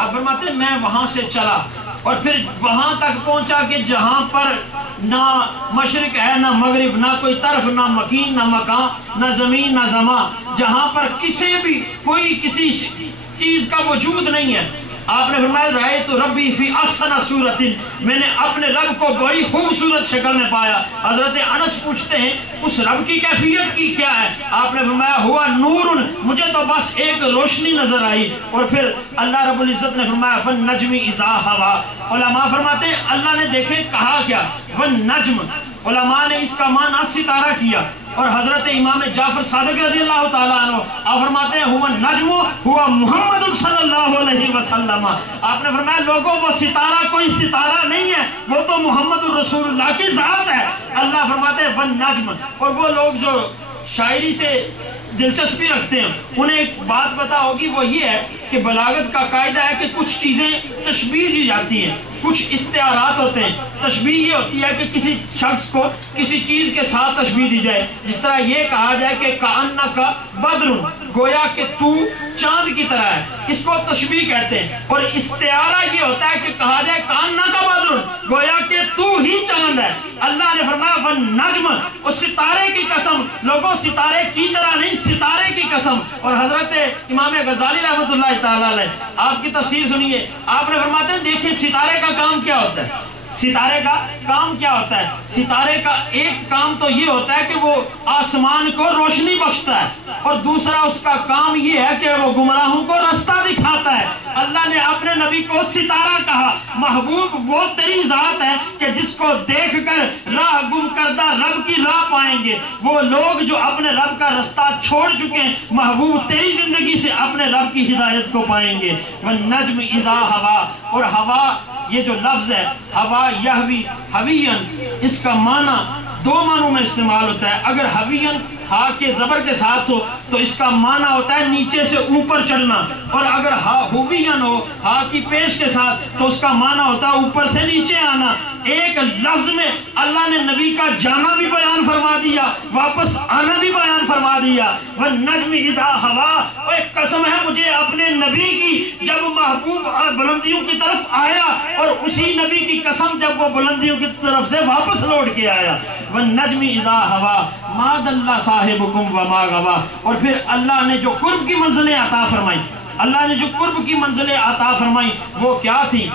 آپ فرماتے ہیں میں وہاں سے چلا اور پھر وہاں تک پہنچا کہ جہاں پر نہ مشرق ہے نہ مغرب، نہ کوئی طرف، نہ مکین نہ مکان، نہ زمین نہ زمان، جہاں پر کوئی کسی چیز کا وجود نہیں ہے۔ آپ نے فرمایا رأیت ربی فی احسن صورت، میں نے اپنے رب کو بڑی خوبصورت شکل میں پایا۔ حضرت انس پوچھتے ہیں اس رب کی کیفیت کی کیا ہے؟ آپ نے فرمایا ہوا نور، مجھے تو بس ایک روشنی نظر آئی۔ اور پھر اللہ رب العزت نے فرمایا والنجم اذا ہوا، علماء فرماتے ہیں اللہ نے دیکھیں کہا کیا والنجم، علماء نے اس کا معنی ستارہ کیا۔ اور حضرت امام جعفر صادق رضی اللہ تعالیٰ عنہ آپ فرماتے ہیں ہوا نجم ہوا محمد صلی اللہ علیہ وسلم، آپ نے فرمایا لوگوں وہ ستارہ کوئی ستارہ نہیں ہے، وہ تو محمد رسول اللہ کی ذات ہے۔ اللہ فرماتے ہیں والنجم، اور وہ لوگ جو شاعری سے دلچسپی رکھتے ہیں انہیں ایک بات پتا ہوگی، وہ یہ ہے کہ بلاغت کا قاعدہ ہے کہ کچھ چیزیں تشبیہ دی جاتی ہیں، کچھ استعارات ہوتے ہیں۔ تشبیہ یہ ہوتی ہے کہ کسی شخص کو کسی چیز کے ساتھ تشبیہ دی جائے، جس طرح یہ کہا جائے کہ کأنک بدر، گویا کہ تو چاند کی طرح ہے، اس کو تشبیہ کہتے ہیں۔ اور استعارہ یہ ہوتا ہے کہ کہا جائے کأنک بدر، گویا کہ تو ہی چاند ہے۔ اللہ نے فرمایا والنجم، اس ستارے کی قسم، لوگوں ستارے کی طرح نہیں، ستارے کی قسم۔ اور حضرت امام غزالی رحمۃ اللہ تعالیٰ علیہ آپ کی تفسیر سنیے، آپ نے فرماتے ہیں دیکھیں ستارے کا کام کیا ہوتا ہے، ستارے کا کام کیا ہوتا ہے؟ ستارے کا ایک کام تو یہ ہوتا ہے کہ وہ آسمان کو روشنی بخشتا ہے، اور دوسرا اس کا کام یہ ہے کہ وہ گمراہوں کو رستہ دکھاتا ہے۔ اللہ نے اپنے نبی کو ستارہ کہا، محبوب وہ تیری ذات ہے کہ جس کو دیکھ کر راہ گم کردہ رب کی راہ پائیں گے۔ وہ لوگ جو اپنے رب کا رستہ چھوڑ چکے ہیں، محبوب تیری زندگی سے اپنے رب کی ہدایت کو پائیں گے۔ والنجم اذا ہوا، اور ہوا یہ جو لفظ ہے ہوا یہوی حویًا، اس کا معنی دو معنوں میں استعمال ہوتا ہے۔ اگر حویًا ہا کے زبر کے ساتھ ہو تو اس کا معنی ہوتا ہے نیچے سے اوپر چڑھنا، اور اگر ہوویًا ہو ہا کی پیش کے ساتھ تو اس کا معنی ہوتا ہے اوپر سے نیچے آنا۔ ایک لفظ میں اللہ نے نبی کا جانا بھی بیان فرما دیا، واپس آنا بھی بیان فرما دیا۔ والنجم اذا ہوا، اور ایک قسم ہے مجھے اپنے نبی کی جب محبوب بلندیوں کی طرف آیا، اور اسی نبی کی قسم جب وہ بلندیوں کی طرف سے واپس لوٹ کے آیا۔ والنجم اذا ہوا ما ضل صاحبکم وما غوی، اور پھر اللہ نے جو قرب کی منزلیں عطا فرمائی، اللہ نے جو قرب کی منزلیں عطا فرمائی وہ کیا تھی؟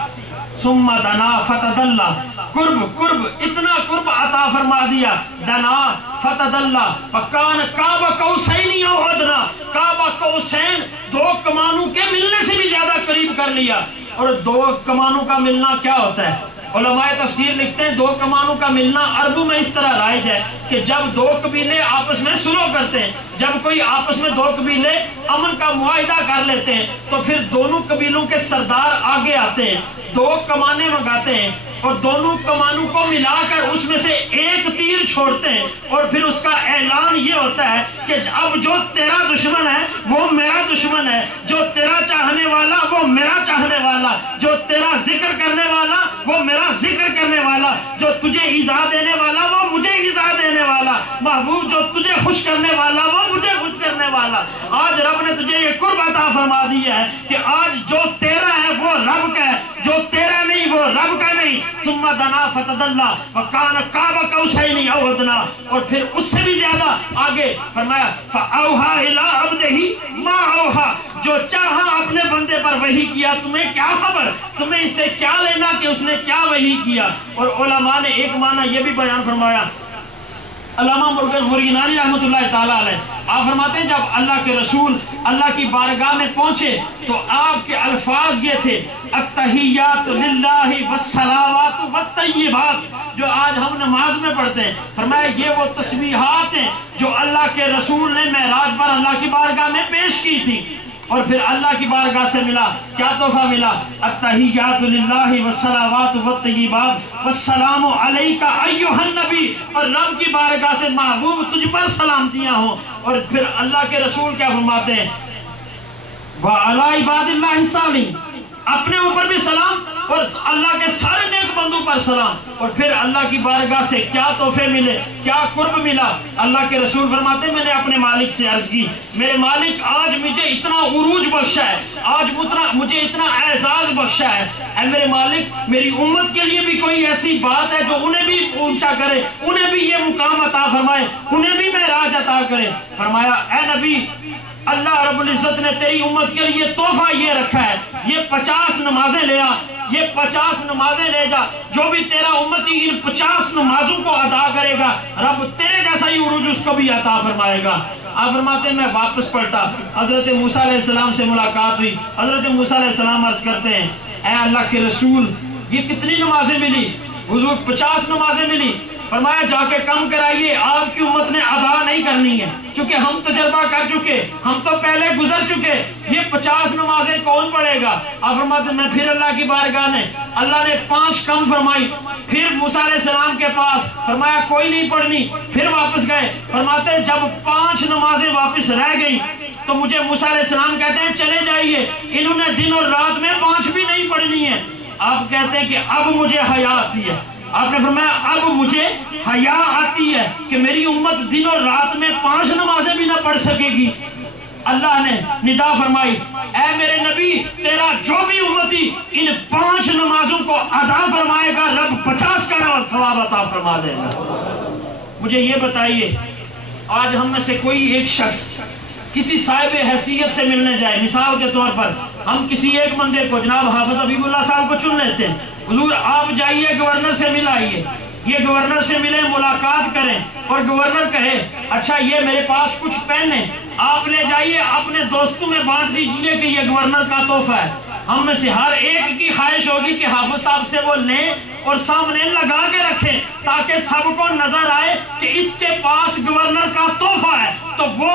ثم دنا فتدلّا، قرب اتنا قرب عطا فرما دیا، دنا فتدلّا فکان قاب قوسین او ادنی، قاب قوسین دو کمانوں کے ملنے سے بھی زیادہ قریب کر لیا۔ اور دو کمانوں کا ملنا کیا ہوتا ہے؟ علماء تفسیر لکھتے ہیں دو کمانوں کا ملنا عربوں میں اس طرح رائج ہے کہ جب دو قبیلے آپس میں صلح کرتے ہیں، جب کوئی آپس میں دو قبیلے امن کا معاہدہ کر لیتے ہیں تو پھر دونوں قبیلوں کے سردار آگے آتے ہیں، دو کمانیں منگاتے ہیں اور دونوں کمانوں کو ملا کر اس میں سے ایک تیر چھوڑتے ہیں، اور پھر اس کا اعلان یہ ہوتا ہے کہ اب جو تیرا دشمن ہے وہ میرا دشمن ہے، جو تیرا چاہنے والا وہ میرا چاہنے والا، جو تیرا ذکر کرنے والا وہ میرا ذکر کرنے والا، جو تجھے ایذا دینے والا وہ مجھے ایذا دینے والا، محبوب جو تجھے خوش کرنے والا وہ مجھے خوش کرنے والا۔ آج رب نے تجھے یہ قرب عطا فرما دیا ہے کہ آج جو تیرا ہے وہ رب کا ہے، جو تیرا نہیں وہ رب کا نہیں۔ ثم دنا فتدلّا وکان قاب قوسین او ادنی، اور پھر اس سے بھی زیادہ آگے فرمایا فاوحا الی عبدہ ما اوحا، جو چاہا اپنے بندے پر وحی کیا، تمہیں کیا خبر، تمہیں اس سے کیا لینا کہ اس نے کیا وحی کیا۔ اور علماء نے ایک معنی یہ بھی بیان فرمایا، علامہ مرغینانی رحمۃ اللہ تعالیٰ علیہ آپ فرماتے ہیں جب اللہ کے رسول اللہ کی بارگاہ میں پہنچے تو آپ کے الفاظ یہ تھے التحیات للہ والصلوات والطیبات، جو آج ہم نماز میں پڑھتے ہیں، فرمایا یہ وہ تسبیحات ہیں جو اللہ کے رسول نے معراج پر اللہ کی بارگاہ میں پیش کی تھی۔ اور پھر اللہ کی بارگاہ سے ملا کیا تحفہ ملا؟ التحیات للہ والصلوات والطیبات والسلام علیک ایھا النبی، اور رب کی بارگاہ سے محبوب تجھ پر سلامتیاں ہوں۔ اور پھر اللہ کے رسول کیا فرماتے ہیں؟ وعلی عباد اللہ الصالحین، اپنے اوپر بھی سلام اور اللہ کے سارے نیک بندوں پر سلام۔ اور پھر اللہ کی بارگاہ سے کیا تحفے ملے، کیا قرب ملا۔ اللہ کے رسول فرماتے میں نے اپنے مالک سے عرض کی، میرے مالک آج مجھے اتنا عروج بخشا ہے، آج مجھے اتنا اعزاز بخشا ہے، اے میرے مالک میری امت کے لیے بھی کوئی ایسی بات ہے جو انہیں بھی اونچا کرے، انہیں بھی یہ مقام عطا فرمائے، انہیں بھی معراج عطا کرے۔ فرمایا اے نبی، اللہ رب العزت نے تیری امت کے لیے تحفہ یہ رکھا ہے، یہ 50 نمازیں لے آ، یہ 50 نمازیں لے جا، جو بھی تیرا امتی ان 50 نمازوں کو ادا کرے گا رب تیرے جیسا ہی عروج اس کو بھی عطا فرمائے گا۔ آپ فرماتے ہیں میں واپس پلٹا، حضرت موسیٰ علیہ السلام سے ملاقات ہوئی۔ حضرت موسیٰ علیہ السلام عرض کرتے ہیں اے اللہ کے رسول یہ کتنی نمازیں ملی؟ حضور 50 نمازیں ملی۔ فرمایا جا کے کم کرائیے، آپ کی امت نے ادا نہیں کرنی ہے، چونکہ ہم تجربہ کر چکے، ہم تو پہلے گزر چکے، یہ 50 نمازیں کون پڑھے گا؟ آپ فرماتے ہیں میں پھر اللہ کی بارگاہ نے اللہ نے 5 کم فرمائی، پھر موسیٰ علیہ السلام کے پاس فرمایا کوئی نہیں پڑھنی، پھر واپس گئے۔ فرماتے ہیں جب 5 نمازیں واپس رہ گئی تو مجھے موسیٰ علیہ السلام کہتے ہیں چلے جائیے، انہوں نے دن اور رات میں 5 بھی نہیں پڑھنی ہے۔ آپ کہتے ہیں کہ اب مجھے حیا آتی ہے۔ آپ نے فرمایا اب مجھے حیا آتی ہے کہ میری امت دن اور رات میں 5 نمازیں بھی نہ پڑھ سکے گی۔ اللہ نے ندا فرمائی اے میرے نبی تیرا جو بھی امتی ان 5 نمازوں کو ادا فرمائے گا رب 50 کا ثواب عطا فرما دے گا۔ مجھے یہ بتائیے آج ہم میں سے کوئی ایک شخص کسی صاحب حیثیت سے ملنے جائے، مثال کے طور پر ہم کسی ایک بندے کو جناب حافظ حبیب اللہ صاحب کو چن لیتے ہیں، حضور آپ جائیے گورنر سے مل آئیے، یہ گورنر سے ملیں ملاقات کریں اور گورنر کہے اچھا یہ میرے پاس کچھ پین ہے آپ لے جائیے اپنے دوستوں میں بانٹ دیجئے کہ یہ گورنر کا تحفہ ہے۔ ہم میں سے ہر ایک کی خواہش ہوگی کہ حافظ صاحب سے وہ لیں اور سامنے لگا کے رکھیں تاکہ سب کو نظر آئے کہ اس کے پاس گورنر کا تحفہ ہے۔ تو وہ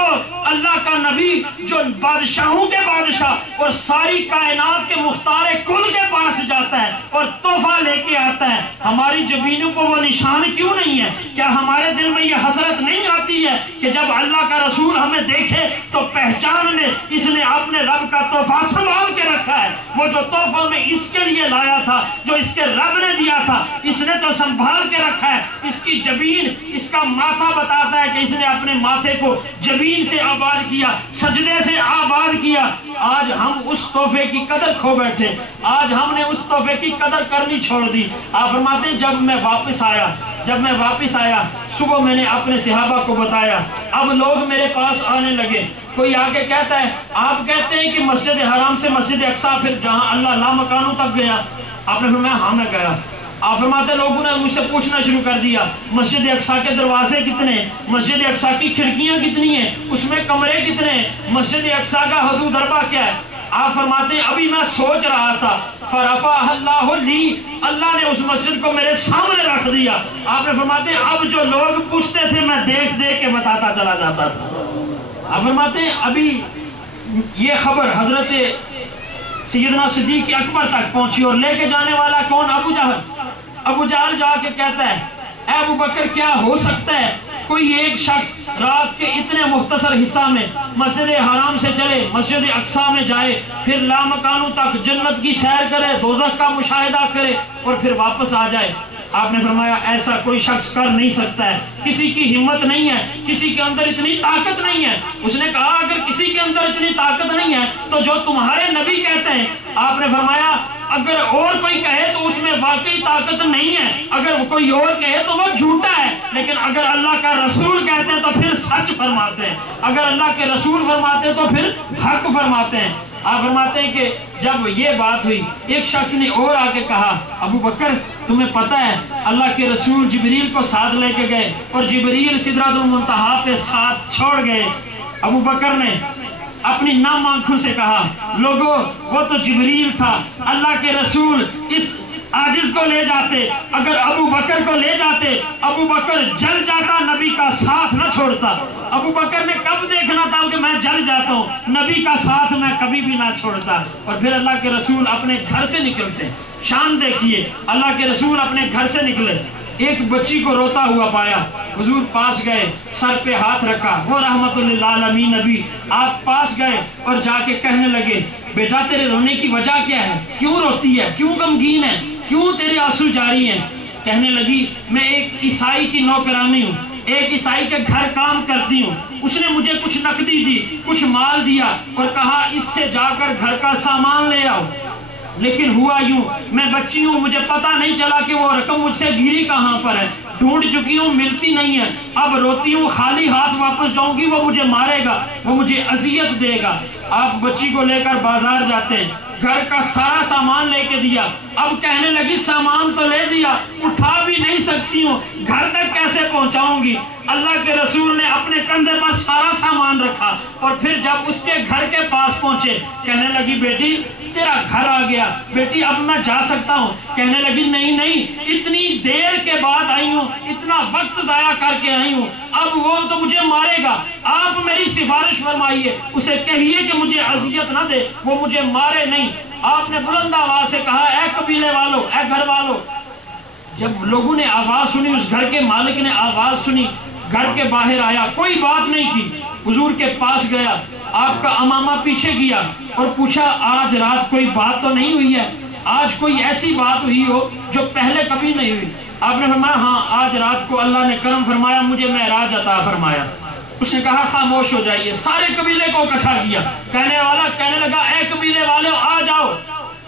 اللہ کا نبی جو بادشاہوں کے بادشاہ اور ساری کائنات کے مختار کل کے پاس جاتا ہے اور تحفہ لے کے آتا ہے، ہماری جبینوں کو وہ نشان کیوں نہیں ہے؟ کیا ہمارے دل میں یہ حسرت نہیں آتی ہے کہ جب اللہ کا رسول ہمیں دیکھے تو پہچان لے اس نے اپنے رب کا تحفہ سنبھال کے رکھا ہے؟ وہ جو تحفہ میں اس کے لیے لایا تھا، جو اس کے رب نے دیا تھا، اس نے تو سنبھال کے رکھا ہے۔ اس کی جبین، اس کا ماتھا بتاتا ہے کہ اس نے اپنے ماتھے کو جبین سے آباد کیا، سجدے سے آباد کیا۔ آج ہم اس تحفے کی قدر کھو بیٹھے، آج ہم نے اس تحفے کی قدر کرنی چھوڑ دی۔ آپ فرماتے ہیں جب میں واپس آیا صبح میں نے اپنے صحابہ کو بتایا، اب لوگ میرے پاس آنے لگے، کوئی آگے کہتا ہے آپ کہتے ہیں کہ مسجد حرام سے مسجد اقصیٰ پھر جہاں اللہ لامکانوں تک گیا؟ آپ نے فرمایا ہاں میں گیا۔ آپ فرماتے لوگوں نے مجھ سے پوچھنا شروع کر دیا مسجد اقصیٰ کے دروازے کتنے ہیں، مسجد اقصیٰ کی کھڑکیاں کتنی ہیں، اس میں کمرے کتنے ہیں، مسجد اقصیٰ کا حدود اربع کیا ہے؟ آپ فرماتے ہیں ابھی میں سوچ رہا تھا فرفعہ اللہ لی، اللہ نے اس مسجد کو میرے سامنے رکھ دیا۔ آپ نے فرماتے ہیں اب جو لوگ پوچھتے تھے میں دیکھ دیکھ کے بتاتا چلا جاتا تھا۔ آپ فرماتے ہیں ابھی یہ خبر حضرت سیدنا صدیق اکبر تک پہنچی اور لے کے جانے والا کون؟ ابو جہل جا کے کہتا ہے اے ابو بکر کیا ہو سکتا ہے کوئی ایک شخص رات کے اتنے مختصر حصہ میں مسجد حرام سے چلے مسجد اقصیٰ میں جائے پھر لامکانوں تک جنت کی سیر کرے دوزخ کا مشاہدہ کرے اور پھر واپس آ جائے؟ آپ نے فرمایا ایسا کوئی شخص کر نہیں سکتا ہے، کسی کی ہمت نہیں ہے، کسی کے اندر اتنی طاقت نہیں ہے۔ اس نے کہا اگر کسی کے اندر اتنی طاقت نہیں ہے تو جو تمہارے نبی کہتے ہیں، آپ نے فرمایا اگر اور کوئی کہے تو اس میں واقعی طاقت نہیں ہے، اگر کوئی اور کہے تو وہ جھوٹا ہے، لیکن اگر اللہ کا رسول کہتے ہیں تو پھر سچ فرماتے ہیں، اگر اللہ کے رسول فرماتے ہیں تو پھر حق فرماتے ہیں۔ آپ فرماتے ہیں کہ جب یہ بات ہوئی ایک شخص نے اور آ کے کہا ابو بکر تمہیں پتہ ہے اللہ کے رسول جبریل کو ساتھ لے کے گئے اور جبریل سدرۃ المنتہا پہ ساتھ چھوڑ گئے۔ ابو بکر نے اپنی نم آنکھوں سے کہا لوگو وہ تو جبریل تھا، اللہ کے رسول اس عاجز کو لے جاتے، اگر ابو بکر کو لے جاتے ابو بکر جل جاتا، نبی کا ساتھ نہ چھوڑتا۔ ابو بکر نے کب دیکھنا تھا کہ میں جل جاتا ہوں، نبی کا ساتھ میں کبھی بھی نہ چھوڑتا۔ اور پھر اللہ کے رسول اپنے گھر سے نکلتے، شان دیکھیے اللہ کے رسول اپنے گھر سے نکلے، ایک بچی کو روتا ہوا پایا، حضور پاس گئے، سر پہ ہاتھ رکھا، وہ رحمت للعالمین نبی، آپ پاس گئے اور جا کے کہنے لگے بیٹا تیرے رونے کی وجہ کیا ہے؟ کیوں روتی ہے؟ کیوں غمگین ہے؟ کیوں تیرے آنسو جاری ہیں؟ کہنے لگی میں ایک عیسائی کی نوکرانی ہوں، ایک عیسائی کے گھر کام کرتی ہوں، اس نے مجھے کچھ نقدی دی، کچھ مال دیا اور کہا اس سے جا کر گھر کا سامان لے آؤ، لیکن ہوا یوں میں بچی ہوں، مجھے پتہ نہیں چلا کہ وہ رقم مجھ سے گری کہاں پر ہے، ڈھونڈ چکی ہوں ملتی نہیں ہے، اب روتی ہوں خالی ہاتھ واپس جاؤں گی، وہ مجھے مارے گا، وہ مجھے اذیت دے گا۔ آپ بچی کو لے کر بازار جاتے ہیں، گھر کا سارا سامان لے کے دیا، اب کہنے لگی سامان تو لے دیا، اٹھا بھی نہیں سکتی ہوں، گھر تک کیسے پہنچاؤں گی؟ اللہ کے رسول نے اپنے کندھے پر سارا سامان رکھا اور پھر جب اس کے گھر کے پاس پہنچے کہنے لگی بیٹی تیرا گھر آ گیا، بیٹی اب میں جا سکتا ہوں؟ کہنے لگی نہیں نہیں، اتنی دیر کے بعد آئی ہوں، اتنا وقت ضائع کر کے آئی ہوں، اب وہ تو مجھے مارے گا، آپ میری سفارش فرمائیے، اسے کہیے کہ مجھے اذیت نہ دے، وہ مجھے مارے نہیں۔ آپ نے بلند آواز سے کہا اے قبیلے والو، اے گھر والو۔ جب لوگوں نے آواز سنی، اس گھر کے مالک نے آواز سنی، گھر کے باہر آیا، کوئی بات نہیں کی، حضور کے پاس گیا، آپ کا امامہ پیچھے کیا اور پوچھا آج رات کوئی بات تو نہیں ہوئی ہے؟ آج کوئی ایسی بات ہوئی ہو جو پہلے کبھی نہیں ہوئی؟ آپ نے فرمایا ہاں آج رات کو اللہ نے کرم فرمایا، مجھے معراج عطا فرمایا۔ اس نے کہا خاموش ہو جائیے، سارے قبیلے کو اکٹھا کیا، کہنے لگا اے قبیلے والے آ جاؤ،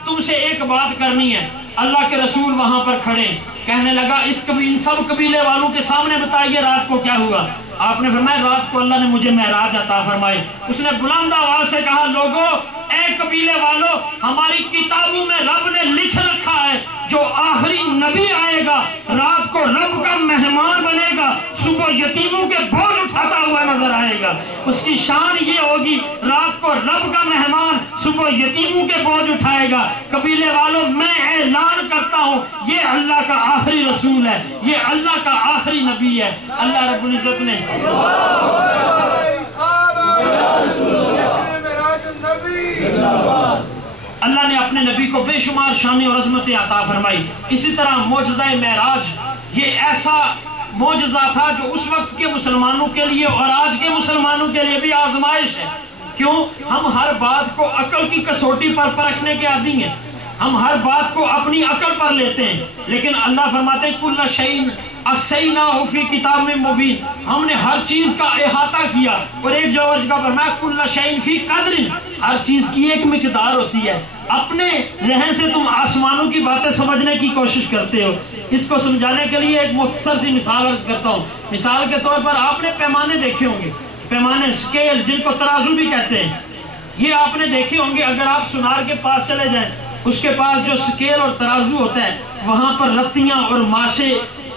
تم سے ایک بات کرنی ہے۔ اللہ کے رسول وہاں پر کھڑے، کہنے لگا ان سب قبیلے والوں کے سامنے بتائیے رات کو کیا ہوا؟ آپ نے فرمایا رات کو اللہ نے مجھے معراج عطا فرمائی۔ اس نے بلند آواز سے کہا لوگو اے قبیلے والو، ہماری کتابوں میں رب نے لکھ رکھا ہے جو آخری نبی آئے گا رات کو رب کا مہمان بنے گا، صبح یتیموں کے بوجھ اٹھاتا ہوا نظر آئے گا، اس کی شان یہ ہوگی رات کو رب کا مہمان صبح یتیموں کے بوجھ اٹھائے گا۔ قبیلے والوں میں اعلان کرتا ہوں یہ اللہ کا آخری رسول ہے، یہ اللہ کا آخری نبی ہے۔ اللہ رب العزت نے اللہ نے اپنے نبی کو بے شمار شان اور عظمتیں عطا فرمائی۔ اسی طرح معجزہ معراج یہ ایسا معجزہ تھا جو اس وقت کے مسلمانوں کے لیے اور آج کے مسلمانوں کے لیے بھی آزمائش ہے۔ کیوں؟ ہم ہر بات کو عقل کی کسوٹی پر پرکھنے کے عادی ہیں، ہم ہر بات کو اپنی عقل پر لیتے ہیں، لیکن اللہ فرماتے ہیں کل شیء احصیناہ فی کتاب مبین، ہم نے ہر چیز کا احاطہ کیا۔ اور ایک جگہ پر میں کل شیء فی قدر، ہر چیز کی ایک مقدار ہوتی ہے۔ اپنے ذہن سے تم آسمانوں کی باتیں سمجھنے کی کوشش کرتے ہو۔ اس کو سمجھانے کے لیے ایک مختصر سی مثال عرض کرتا ہوں۔ مثال کے طور پر آپ نے پیمانے دیکھے ہوں گے، پیمانے سکیل جن کو ترازو بھی کہتے ہیں، یہ آپ نے دیکھے ہوں گے۔ اگر آپ سنار کے پاس چلے جائیں، اس کے پاس جو سکیل اور ترازو ہوتا ہے وہاں پر رتیاں اور ماشے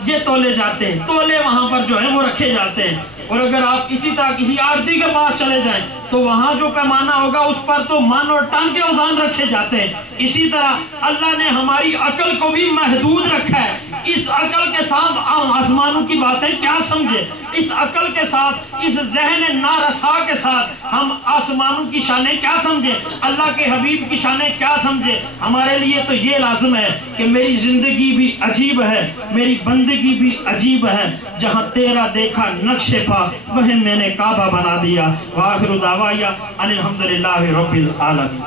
یہ تولے جاتے ہیں، تولے وہاں پر جو ہے وہ رکھے جاتے ہیں۔ اور اگر آپ اسی طرح کسی آڑتی کے پاس چلے جائیں تو وہاں جو پیمانہ ہوگا اس پر تو من اور ٹن کے اوزان رکھے جاتے ہیں۔ اسی طرح اللہ نے ہماری عقل کو بھی محدود رکھا ہے۔ اس عقل کے ساتھ آسمانوں کی باتیں کیا سمجھے؟ اس عقل کے ساتھ، اس ذہن نارسا کے ساتھ ہم آسمانوں کی شانیں کیا سمجھے؟ اللہ کے حبیب کی شانیں کیا سمجھے؟ ہمارے لیے تو یہ لازم ہے کہ میری زندگی بھی عجیب ہے، میری بندگی بھی عجیب ہے، جہاں تیرا دیکھا نقش پا وہیں میں نے کعبہ بنا دیا۔ وآخر دعوایا ان الحمدللہ رب العالمین۔